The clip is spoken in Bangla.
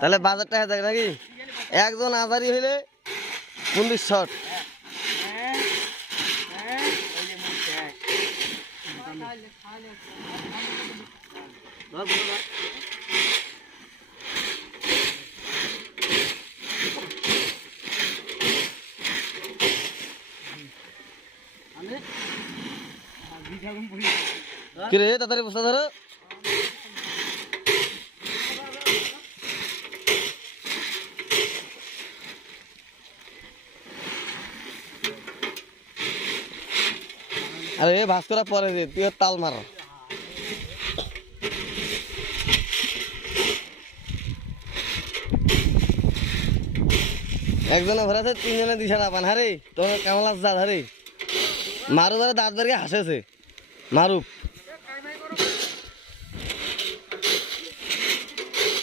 তাহলে বাজারটা দেখ নাকি একজন আজারি হইলে 15 শট। কিরে তাড়াতাড়ি বসা ধরো। আরে ভাস করা পরে যে তুই তাল মার। একজনে ভরাতে 3 জনে দিশা পান হারে তোর কেমন লাগছে হারে মারু ধরে দাঁত বেরিয়ে হাসেছে মারুপ।